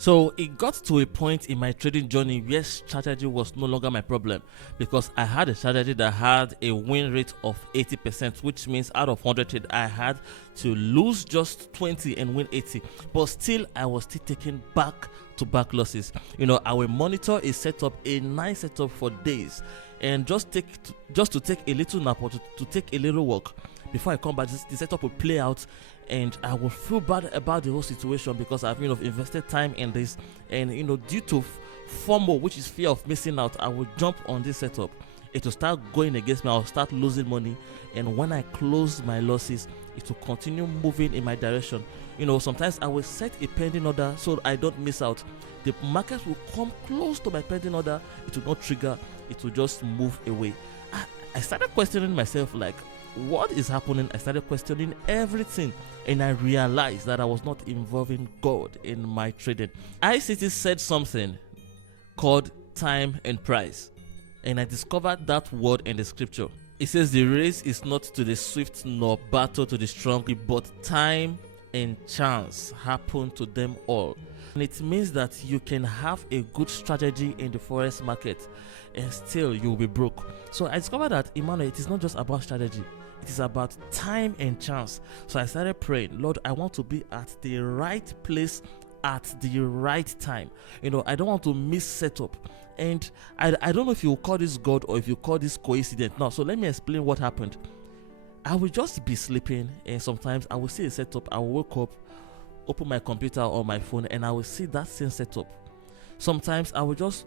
So it got to a point in my trading journey where strategy was no longer my problem, because I had a strategy that had a win rate of 80%, which means out of 100 trade I had to lose just 20 and win 80. But still, I was still taking back to back losses. Our monitor is set up, a nice setup for days, and just to take a little nap, or to take a little walk before I come back. The setup will play out, and I will feel bad about the whole situation, because I've invested time in this, and due to FOMO, which is fear of missing out, I will jump on this setup. It will start going against me. I'll start losing money, and when I close my losses, it will continue moving in my direction. Sometimes I will set a pending order so I don't miss out. The market will come close to my pending order. It will not trigger. It will just move away. I started questioning myself, like, what is happening? I started questioning everything, and I realized that I was not involving God in my trading. ICT said something called time and price, and I discovered that word in the scripture. It says the race is not to the swift, nor battle to the strong, but time and chance happen to them all. And it means that you can have a good strategy in the forex market and still you'll be broke. So I discovered that, Emmanuel, it is not just about strategy. It is about time and chance. So I started praying, Lord, I want to be at the right place at the right time. I don't want to miss setup. And I don't know if you call this God or if you call this coincidence. Now, so let me explain what happened. I will just be sleeping, and sometimes I will see a setup. I will wake up, open my computer or my phone, and I will see that same setup. Sometimes I will just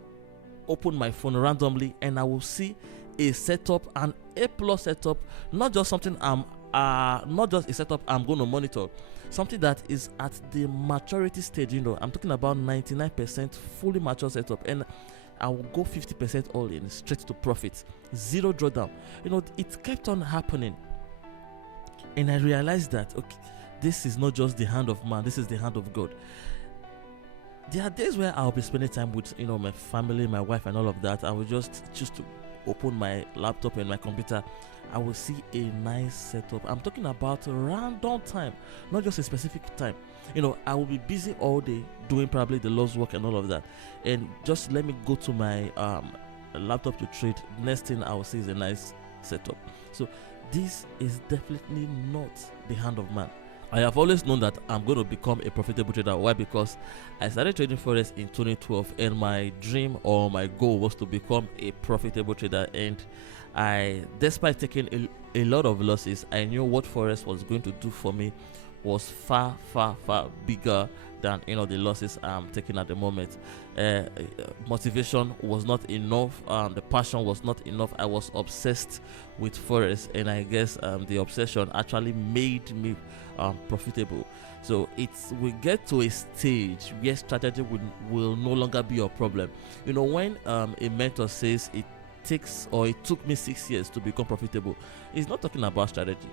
open my phone randomly, and I will see a setup, an A+ setup, not just something not just a setup I'm going to monitor, something that is at the maturity stage. I'm talking about 99% fully mature setup, and I will go 50% all in, straight to profit, zero drawdown. It kept on happening, and I realized that, okay, this is not just the hand of man, this is the hand of God. There are days where I'll be spending time with my family, my wife, and all of that. I will just choose to open my laptop and my computer. I will see a nice setup. I'm talking about random time, not just a specific time. I will be busy all day doing probably the Lord's work and all of that, and just let me go to my laptop to trade. Next thing I will see is a nice setup. So this is definitely not the hand of man. I have always known that I'm going to become a profitable trader. Why? Because I started trading forex in 2012, and my dream or my goal was to become a profitable trader. And despite taking a lot of losses, I knew what forex was going to do for me was far, far, far bigger than the losses I'm taking at the moment. Motivation was not enough. The passion was not enough. I was obsessed with forex, and I guess the obsession actually made me profitable. So it will get to a stage where strategy will no longer be a problem. When a mentor says it took me 6 years to become profitable, he's not talking about strategy.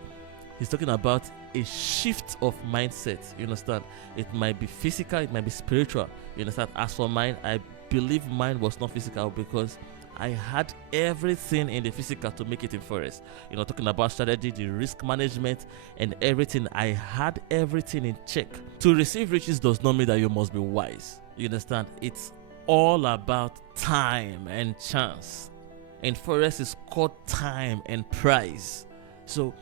He's talking about a shift of mindset. You understand? It might be physical, it might be spiritual. You understand? As for mine, I believe mine was not physical, because I had everything in the physical to make it in forex. Talking about strategy, the risk management, and everything. I had everything in check. To receive riches does not mean that you must be wise. You understand? It's all about time and chance. And forex is called time and price. So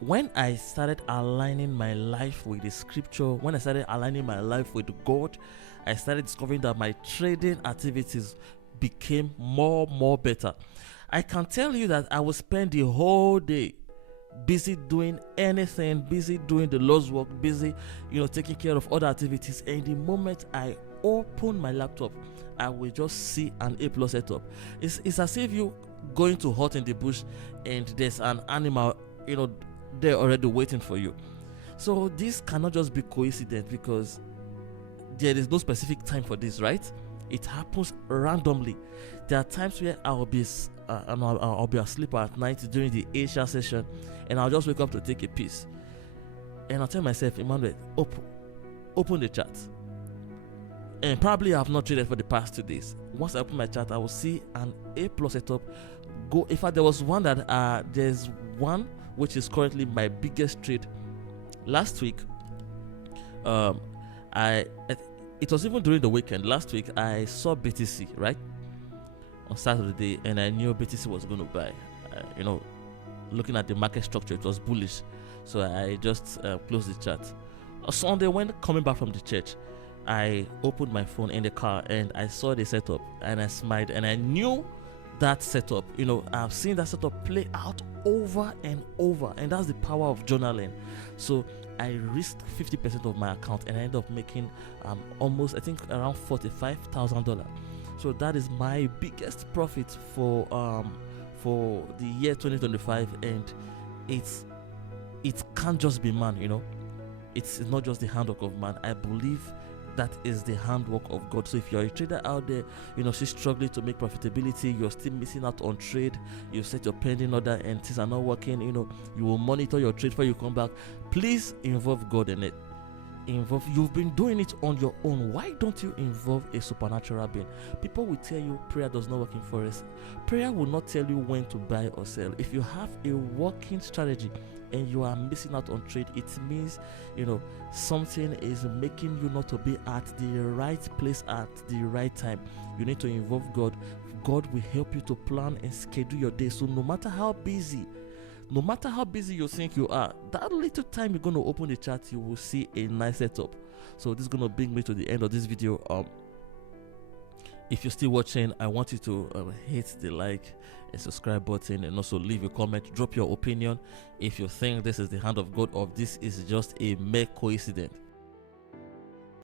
when I started aligning my life with the scripture, when I started aligning my life with God, I started discovering that my trading activities became more better. I can tell you that I would spend the whole day busy doing anything, busy doing the Lord's work, busy taking care of other activities, and the moment I open my laptop, I will just see an A+ setup. It's as if you going to hunt in the bush and there's an animal they're already waiting for you. So this cannot just be coincidence, because there is no specific time for this, right? It happens randomly. There are times where I'll be asleep at night during the Asia session, and I'll just wake up to take a piece, and I'll tell myself, Emmanuel, open the chart. And probably I have not traded for the past 2 days. Once I open my chart, I will see an A+ setup go. In fact, there was one that there's one which is currently my biggest trade. Last week, it was even during the weekend. Last week, I saw BTC, right? On Saturday, and I knew BTC was going to buy. Looking at the market structure, it was bullish. So I just closed the chat. On Sunday, when coming back from the church, I opened my phone in the car and I saw the setup and I smiled and I knew that setup. I've seen that setup play out over and over, and that's the power of journaling. So I risked 50% of my account and I ended up making almost, I think, around $45,000. So that is my biggest profit for the year 2025, and it can't just be man. It's not just the handwork of man. I believe that is the handwork of God. So if you're a trader out there, still struggling to make profitability, you're still missing out on trade, you set your pending order and things are not working, you will monitor your trade before you come back. Please involve God in it. You've been doing it on your own. Why don't you involve a supernatural being? People will tell you prayer does not work in FOREX. Prayer will not tell you when to buy or sell. If you have a working strategy and you are missing out on trade, it means something is making you not to be at the right place at the right time. You need to involve God. God will help you to plan and schedule your day. So no matter how busy you think you are, that little time you're going to open the chat, you will see a nice setup. So this is going to bring me to the end of this video. If you're still watching, I want you to hit the like and subscribe button, and also leave a comment, drop your opinion if you think this is the hand of God or this is just a mere coincidence.